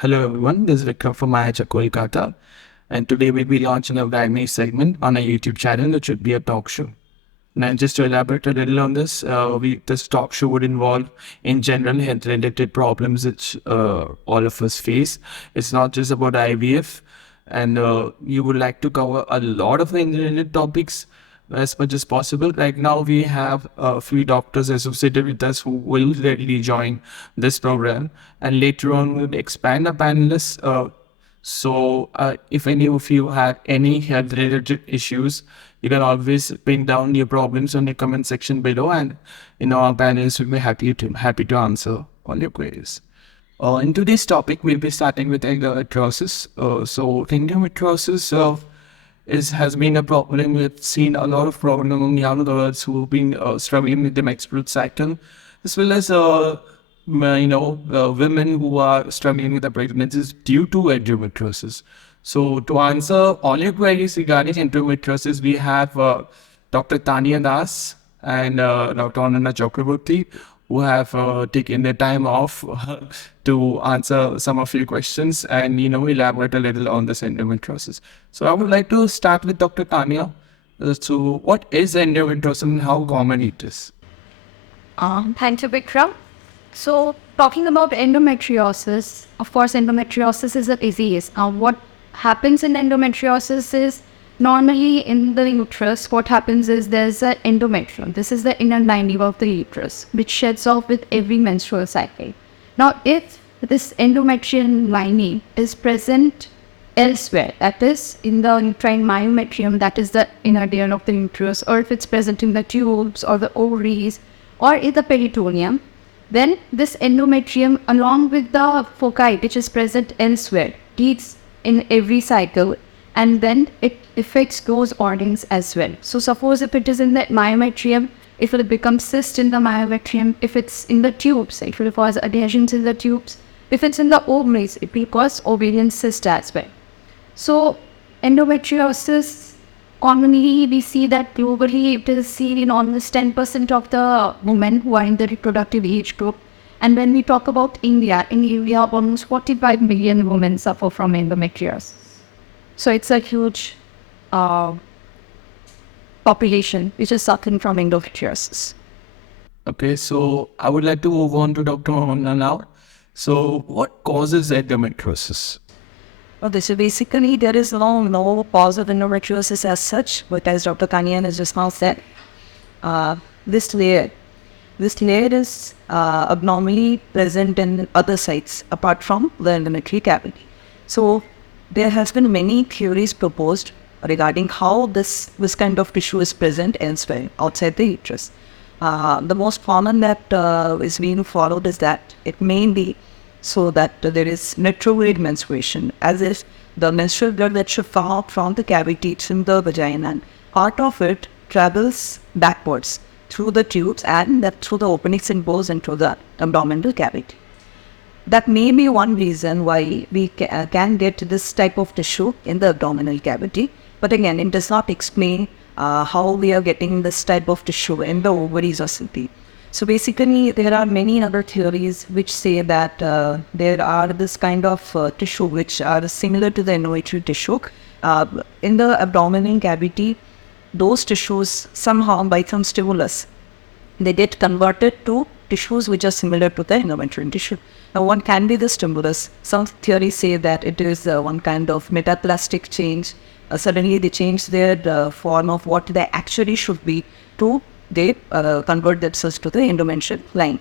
Hello everyone, this is Vikram from IHR Kolkata, and today we'll be launching a brand new segment on our YouTube channel, which should be a talk show. Now, just to elaborate a little on this, this talk show would involve, in general, health-related problems which all of us face. It's not just about IVF, and you would like to cover a lot of the related topics as much as possible. Right now, we have a few doctors associated with us who will readily join this program, and later on, we'll expand our panelists. If any of you have any health-related issues, you can always pin down your problems on the comment section below, and our panelists will be happy to answer all your queries. In today's topic, we'll be starting with endometriosis. Endometriosis has been a problem. We've seen a lot of problem among young girls who've been struggling with the menstrual cycle, as well as women who are struggling with the pregnancies due to endometriosis. So to answer all your queries regarding endometriosis, we have Dr. Tanya Das and Dr. Anana Chakraborty, who have taken the time off to answer some of your questions and elaborate a little on this endometriosis. So I would like to start with Dr. Tanya. So what is endometriosis and how common it is? Thank you, Vikram. So, talking about endometriosis, of course, endometriosis is a disease. What happens in endometriosis is normally in the uterus, what happens is there's an endometrium. This is the inner lining of the uterus, which sheds off with every menstrual cycle. Now, if this endometrium lining is present elsewhere, that is in the uterine myometrium, that is the inner layer of the uterus, or if it's present in the tubes or the ovaries or in the peritoneum, then this endometrium, along with the foci which is present elsewhere, leads in every cycle, and then it affects those organs as well. So suppose if it is in the myometrium, it will become cyst in the myometrium. If it's in the tubes, it will cause adhesions in the tubes. If it's in the ovaries, it will cause ovarian cyst as well. So endometriosis, commonly we see that globally it is seen in almost 10% of the women who are in the reproductive age group. And when we talk about India, in India almost 45 million women suffer from endometriosis. So it's a huge population which is suffering from endometriosis. Okay, so I would like to move on to Dr. Mohanna now. So what causes endometriosis? Well, this is basically, there is no cause of endometriosis as such, but as Dr. Kanyan has just now said, this layer is abnormally present in other sites apart from the endometrial cavity. So there has been many theories proposed regarding how this kind of tissue is present elsewhere outside the uterus. The most common that is being followed is that it may be so that there is retrograde menstruation, as if the menstrual blood that should come out from the cavity in the vagina, and part of it travels backwards through the tubes and that through the openings and goes into the abdominal cavity. That may be one reason why we can get this type of tissue in the abdominal cavity, but again, it does not explain how we are getting this type of tissue in the ovaries or something. So basically, there are many other theories which say that there are this kind of tissue which are similar to the endometrial tissue. In the abdominal cavity, those tissues somehow, by some stimulus, they get converted to tissues which are similar to the endometrial tissue. Now, what can be the stimulus? Some theories say that it is one kind of metaplastic change. Suddenly, they change their form of what they actually should be to they convert themselves to the endometrial line.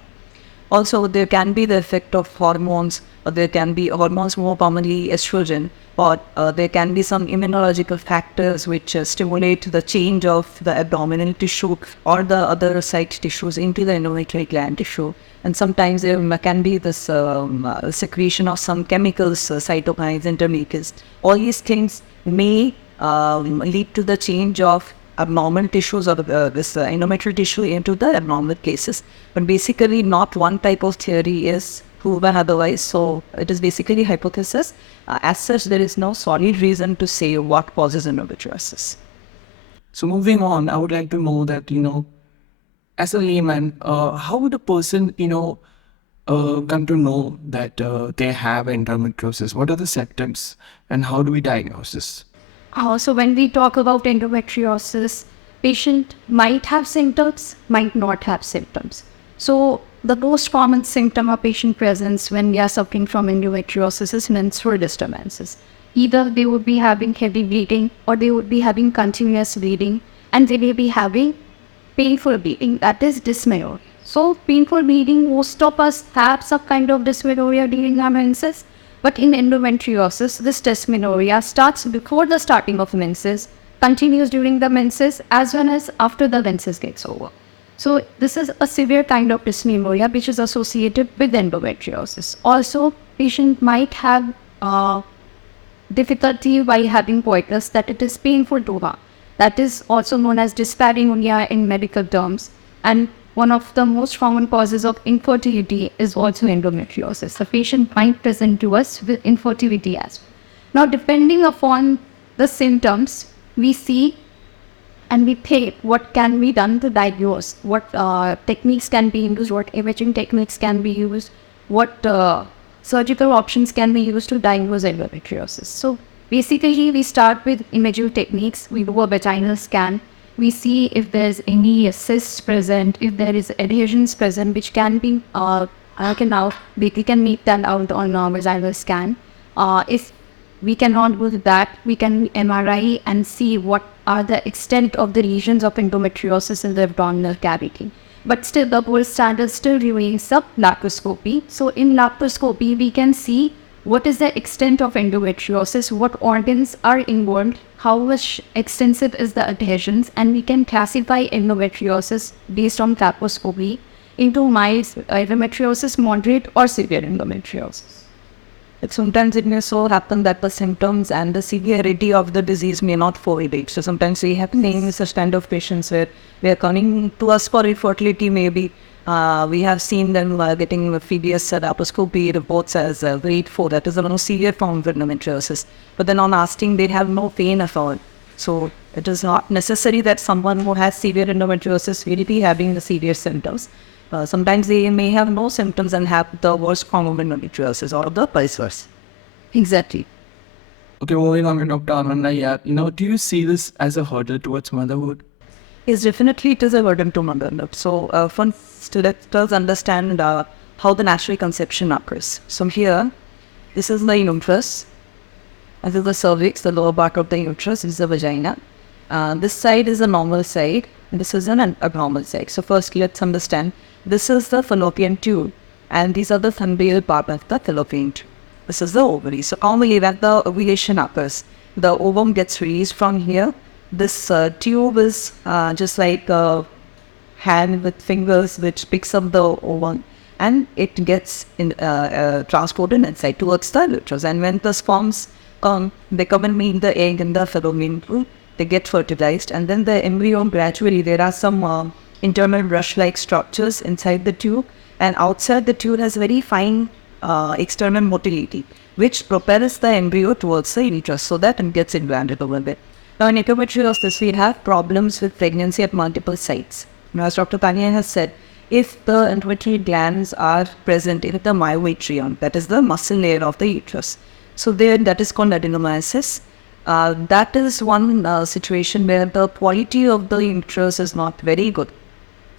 Also, there can be the effect of hormones, or there can be hormones, more commonly estrogen, or there can be some immunological factors which stimulate the change of the abdominal tissue or the other site tissues into the endometrial gland tissue. And sometimes there can be this secretion of some chemicals, cytokines, interleukins. All these things may lead to the change of abnormal tissues or this endometrial tissue into the abnormal cases. But basically not one type of theory is proven otherwise. So it is basically hypothesis. As such, there is no solid reason to say what causes endometriosis. So moving on, I would like to know that, as a layman, how would a person, come to know that they have endometriosis? What are the symptoms and how do we diagnose this? So when we talk about endometriosis, patient might have symptoms, might not have symptoms. So the most common symptom of patient presents when we are suffering from endometriosis is menstrual disturbances. Either they would be having heavy bleeding or they would be having continuous bleeding, and they may be having painful bleeding, that is dysmenorrhea. So painful bleeding, most of us have some kind of dysmenorrhea during our menses, but in endometriosis, this dysmenorrhea starts before the starting of menses, continues during the menses, as well as after the menses gets over. So this is a severe kind of dysmenorrhea which is associated with endometriosis. Also, patient might have difficulty while having coitus, that it is painful to her. That is also known as dyspareunia in medical terms. And one of the most common causes of infertility is also endometriosis. The patient might present to us with infertility as well. Now, depending upon the symptoms, we see and we think what can be done to diagnose, what techniques can be used, what imaging techniques can be used, what surgical options can be used to diagnose endometriosis. So basically, we start with imaging techniques. We do a vaginal scan. We see if there's any cysts present, if there is adhesions present, which can be, we can make that out on a vaginal scan. If we cannot do that, we can MRI and see what are the extent of the lesions of endometriosis in the abdominal cavity. But still, the gold standard still remains a laparoscopy. So in laparoscopy, we can see what is the extent of endometriosis, what organs are involved, how much extensive is the adhesions, and we can classify endometriosis based on laparoscopy into mild endometriosis, moderate or severe endometriosis. Sometimes it may so happen that the symptoms and the severity of the disease may not correlate. So sometimes we have seen such kind of patients where they are coming to us for infertility maybe. We have seen them getting previous laparoscopy reports as grade 4, that is a most severe form of endometriosis. But then on asking, they have no pain at all. So it is not necessary that someone who has severe endometriosis will be having the severe symptoms. Sometimes they may have no symptoms and have the worst form of endometriosis or the vice versa. Exactly. Okay, moving on to Dr. Ananda, do you see this as a hurdle towards motherhood? Yes, definitely it is a burden to motherhood. So first, let us understand how the natural conception occurs. So here, this is the uterus. This is the cervix, the lower part of the uterus is the vagina. This side is a normal side, and this is an abnormal side. So first, let's understand. This is the fallopian tube, and these are the thymbial part of the fallopian tube. This is the ovary. So normally when the ovulation occurs, the ovum gets released from here. This tube is just like a hand with fingers which picks up the ovum, and it gets transported inside towards the uterus. And when the sperms come, they come and meet the egg in the fallopian tube. They get fertilized, and then the embryo gradually, there are some internal brush-like structures inside the tube, and outside the tube has very fine external motility, which propels the embryo towards the uterus so that it gets implanted over there. Now in endometriosis, we have problems with pregnancy at multiple sites. Now, as Dr. Tanya has said, if the endometrial glands are present in the myometrium, that is the muscle layer of the uterus, so there that is called adenomyosis. That is one situation where the quality of the uterus is not very good.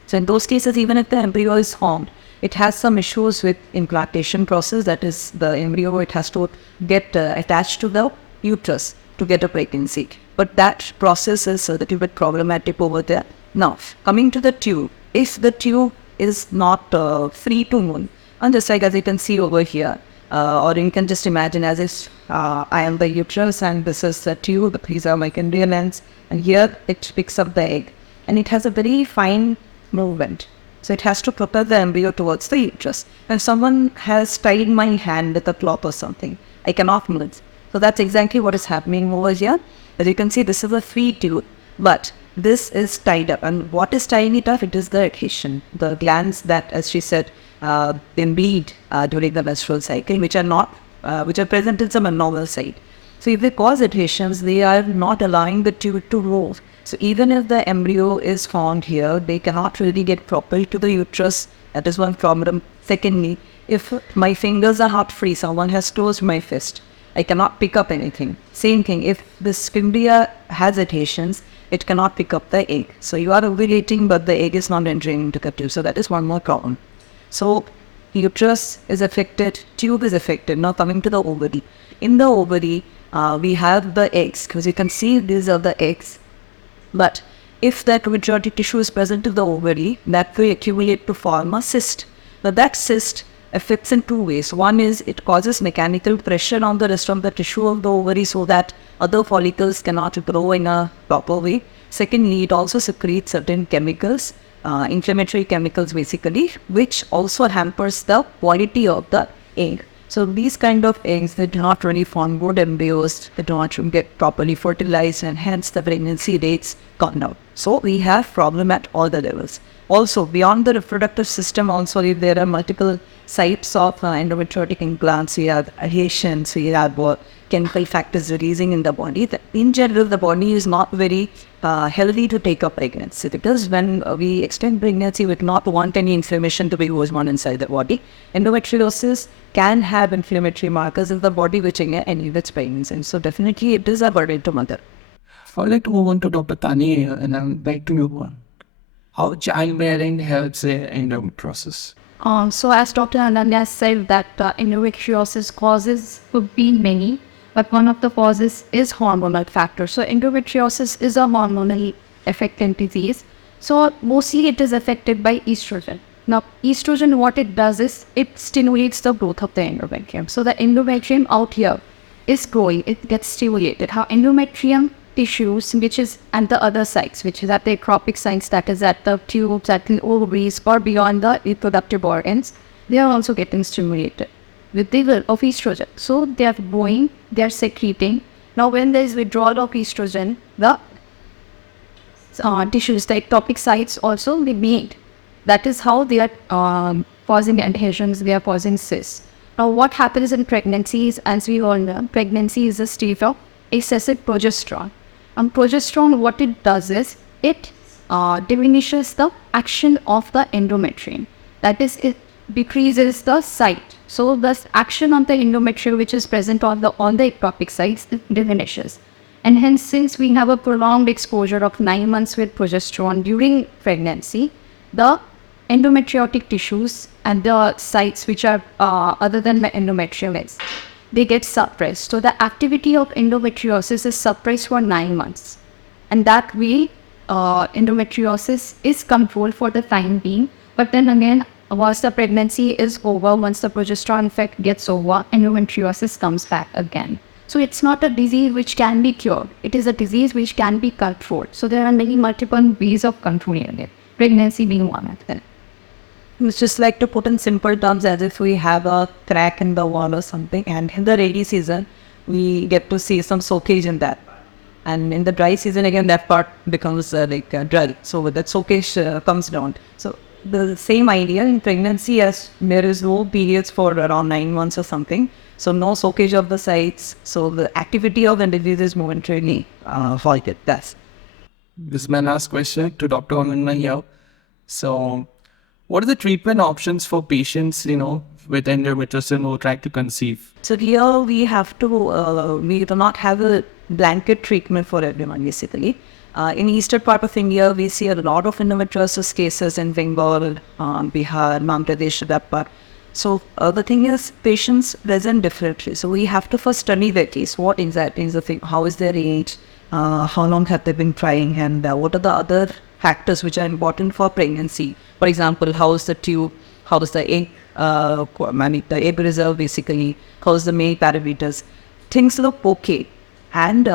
So in those cases, even if the embryo is formed, it has some issues with implantation process. That is, the embryo, it has to get attached to the uterus to get a pregnancy. But that process is a little bit problematic over there. Now, coming to the tube, if the tube is not free to move, and just like as you can see over here, or you can just imagine as if I am the uterus and this is the tube, these are my embryo ends, and here it picks up the egg, and it has a very fine movement. So it has to propel the embryo towards the uterus. When someone has tied my hand with a cloth or something, I cannot move. So that's exactly what is happening over here. As you can see, this is a free tube, but this is tied up. And what is tying it up? It is the adhesion. The glands that, as she said, they bleed during the menstrual cycle, which are present in some abnormal site. So if they cause adhesions, they are not allowing the tube to move. So even if the embryo is found here, they cannot really get propelled to the uterus. That is one problem. Secondly, if my fingers are not free, someone has closed my fist, I cannot pick up anything. Same thing, if this fibria has adhesions, it cannot pick up the egg. So you are ovulating, but the egg is not entering into the tube. So that is one more problem. So uterus is affected, tube is affected. Now coming to the ovary. In the ovary, we have the eggs, because you can see these are the eggs. But if that endometriotic tissue is present in the ovary, that will accumulate to form a cyst. Now that cyst affects in two ways. One is it causes mechanical pressure on the rest of the tissue of the ovary so that other follicles cannot grow in a proper way. Secondly, it also secretes certain chemicals, inflammatory chemicals basically, which also hampers the quality of the egg. So these kind of eggs, they do not really form good embryos, they do not get properly fertilized, and hence the pregnancy rates come down. So we have problem at all the levels. Also, beyond the reproductive system, also if there are multiple sites of endometriotic implants, we have adhesions, we have chemical factors releasing in the body. In general, the body is not very healthy to take up pregnancy, because when we extend pregnancy, we do not want any inflammation to be going on inside the body. Endometriosis can have inflammatory markers in the body which inhibits pregnancy, and so definitely it is a burden to mother. I would like to move on to Dr. Tani here, and I would like to know how childbearing helps in the process. So as Dr. Ananya said that endometriosis causes could be many, but one of the causes is hormonal factor. So endometriosis is a hormonally affected disease. So mostly it is affected by estrogen. Now estrogen, what it does is it stimulates the growth of the endometrium. So the endometrium out here is growing, it gets stimulated. How endometrium tissues, which is at the other sites, which is at the ectropic sites, that is at the tubes, at the ovaries, or beyond the reproductive organs, they are also getting stimulated with the will of estrogen. So they are growing, they are secreting. Now when there is withdrawal of estrogen, the tissues, the ectopic sites also remain. That is how they are causing adhesions, they are causing cysts. Now what happens in pregnancy is, as we all know, pregnancy is a state of excessive progesterone. And progesterone, what it does is, it diminishes the action of the endometrium. That is, it decreases the site. So the action on the endometrium, which is present on the ectopic sites, it diminishes. And hence, since we have a prolonged exposure of 9 months with progesterone during pregnancy, the endometriotic tissues and the sites which are other than the endometrium, they get suppressed. So the activity of endometriosis is suppressed for 9 months. And that way, endometriosis is controlled for the time being. But then again, once the pregnancy is over, once the progesterone effect gets over, endometriosis comes back again. So it's not a disease which can be cured. It is a disease which can be controlled. So there are many multiple ways of controlling it, pregnancy being one of them. It's just like to put in simple terms, as if we have a crack in the wall or something, and in the rainy season, we get to see some soakage in that. And in the dry season, again, that part becomes dry. So that soakage comes down. So the same idea in pregnancy, as there is no periods for around 9 months or something. So no soakage of the sites. So the activity of the disease is momentarily halted. That's. This is my last question to Dr. Ananya here. So, what are the treatment options for patients, with endometriosis who try to conceive? So here we have to, we do not have a blanket treatment for everyone basically. In eastern part of India, we see a lot of endometriosis cases in Bengal, Bihar, Madhya Pradesh, that part. So the thing is, patients present differently. So we have to first study their case. What exactly is the thing? How is their age? How long have they been trying? And what are the other factors which are important for pregnancy? For example, how is the tube? How is the egg? The egg reserve basically. How is the male parameters? Things look okay. And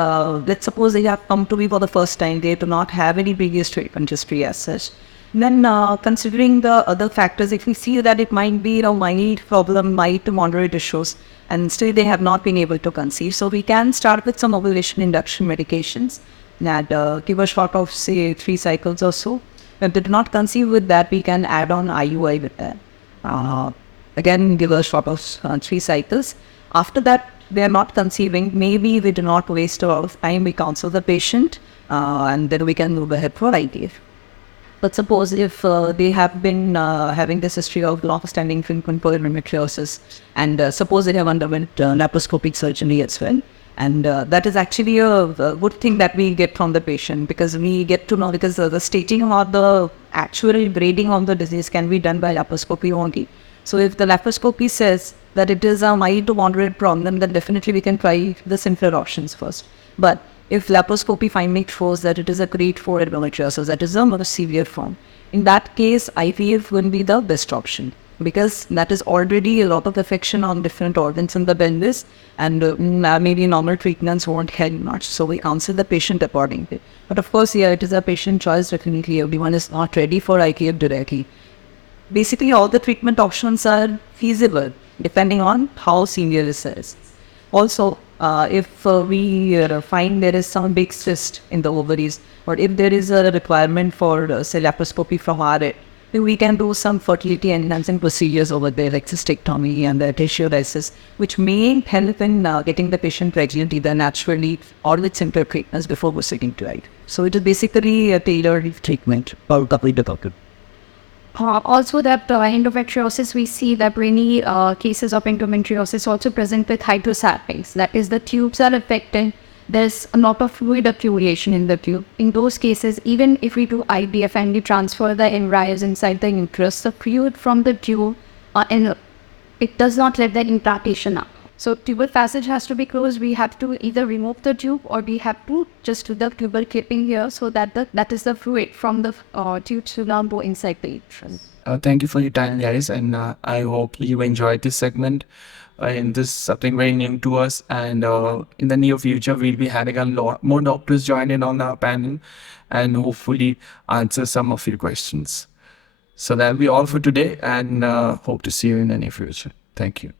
let's suppose they have come to me for the first time. They do not have any previous treatment history as such. Then considering the other factors, if we see that it might be a mild problem, mild to moderate issues, and still they have not been able to conceive, so we can start with some ovulation induction medications and give a shot of say 3 cycles or so. If they do not conceive with that, we can add on IUI with that. Again, give a shot of 3 cycles. After that, they are not conceiving. Maybe we do not waste a lot of time. We counsel the patient and then we can move ahead for IVF. But suppose if they have been having this history of long-standing frequent endometriosis, and suppose they have underwent laparoscopic surgery as well, and that is actually a good thing that we get from the patient, because we get to know, because the staging or the actual grading of the disease can be done by laparoscopy only. So if the laparoscopy says that it is a mild to moderate problem, then definitely we can try the simpler options first. But if laparoscopy finding shows that it is a grade 4 endometriosis, that is a more severe form, in that case, IVF will be the best option, because that is already a lot of affection on different organs in the pelvis, and maybe normal treatments won't help much. So we counsel the patient accordingly. But of course, yeah, it is a patient choice. Definitely, everyone is not ready for IVF directly. Basically, all the treatment options are feasible depending on how severe it is. Also, if we find there is some big cyst in the ovaries, or if there is a requirement for say laparoscopy from our end, then we can do some fertility enhancing procedures over there, like cystectomy and the endometriosis, which may help in getting the patient pregnant either naturally or with simpler treatments before proceeding to it. So it is basically a tailored treatment. Also, that endometriosis, we see that many cases of endometriosis also present with hydrosalpinx. That is, the tubes are affected. There's a lot of fluid accumulation in the tube. In those cases, even if we do IVF and we transfer the embryos inside the uterus, the fluid from the tube, it does not let the implantation up. So tubal passage has to be closed. We have to either remove the tube, or we have to just do the tubal clipping here, so that that is the fluid from the tube to now go inside the uterus. Thank you for your time, guys, and I hope you enjoyed this segment. And this is something very new to us, and in the near future, we'll be having a lot more doctors join in on our panel and hopefully answer some of your questions. So that'll be all for today, and hope to see you in the near future. Thank you.